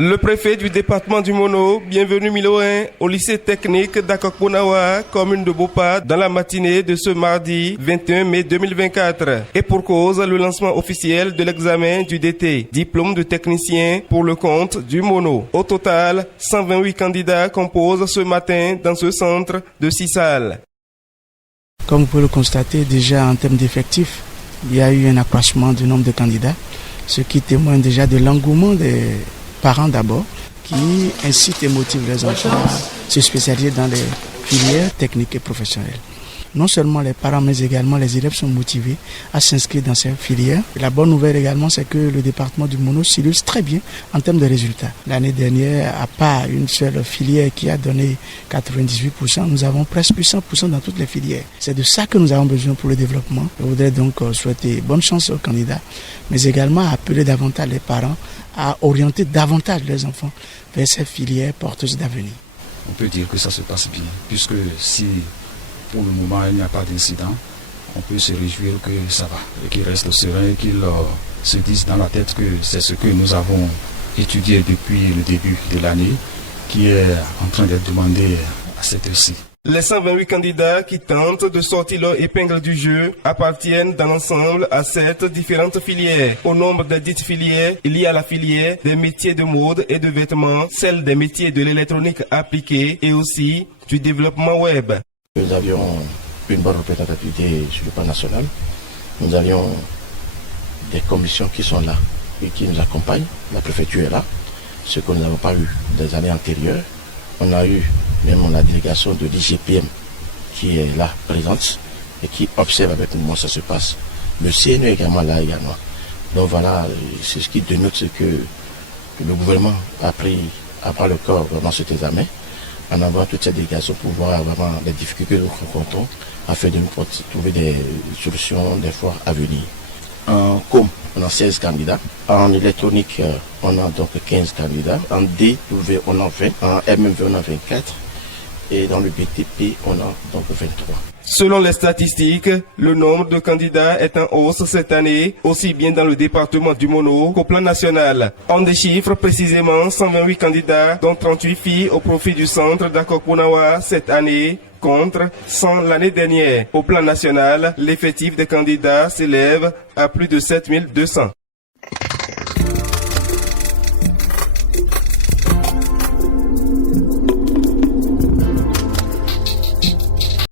Le préfet du département du Mono, bienvenue Miloin, au lycée technique d'Akokponawa, commune de Bopa, dans la matinée de ce mardi 21 mai 2024. Et pour cause, le lancement officiel de l'examen du DT, diplôme de technicien pour le compte du Mono. Au total, 128 candidats composent ce matin dans ce centre de 6 salles. Comme vous pouvez le constater, déjà en termes d'effectifs, il y a eu un accroissement du nombre de candidats, ce qui témoigne déjà de l'engouement des parents d'abord, qui incitent et motivent les enfants à se spécialiser dans les filières techniques et professionnelles. Non seulement les parents, mais également les élèves sont motivés à s'inscrire dans ces filières. Et la bonne nouvelle également, c'est que le département du Mono s'illustre très bien en termes de résultats. L'année dernière, à part une seule filière qui a donné 98%, nous avons presque 100% dans toutes les filières. C'est de ça que nous avons besoin pour le développement. Je voudrais donc souhaiter bonne chance aux candidats, mais également appeler davantage les parents à orienter davantage les enfants vers ces filières porteuses d'avenir. On peut dire que ça se passe bien, puisque si pour le moment il n'y a pas d'incident, on peut se réjouir que ça va et qu'ils restent sereins et qu'ils se disent dans la tête que c'est ce que nous avons étudié depuis le début de l'année qui est en train d'être demandé à cette heure-ci. Les 128 candidats qui tentent de sortir leur épingle du jeu appartiennent dans l'ensemble à 7 différentes filières. Au nombre de dites filières, il y a la filière des métiers de mode et de vêtements, celle des métiers de l'électronique appliquée et aussi du développement web. Nous avions une bonne représentativité sur le plan national. Nous avions des commissions qui sont là et qui nous accompagnent. La préfecture est là, ce que nous n'avons pas eu des années antérieures. On a eu même la délégation de l'IGPM qui est là, présente, et qui observe avec nous comment ça se passe. Le CNE est également là également. Donc voilà, c'est ce qui dénote ce que le gouvernement a pris à part le corps vraiment cet examen, en envoyant toute cette délégation pour voir vraiment les difficultés que nous rencontrons, afin de nous trouver des solutions des fois à venir. En com, on a 16 candidats. En électronique, on a donc 15 candidats. En DW, on a 20. En MMV, on a 24. Et dans le BTP, on a donc 23. Selon les statistiques, le nombre de candidats est en hausse cette année, aussi bien dans le département du Mono qu'au plan national. On déchiffre précisément 128 candidats, dont 38 filles au profit du centre d'Akokponawa cette année, contre 100 l'année dernière. Au plan national, l'effectif des candidats s'élève à plus de 7200.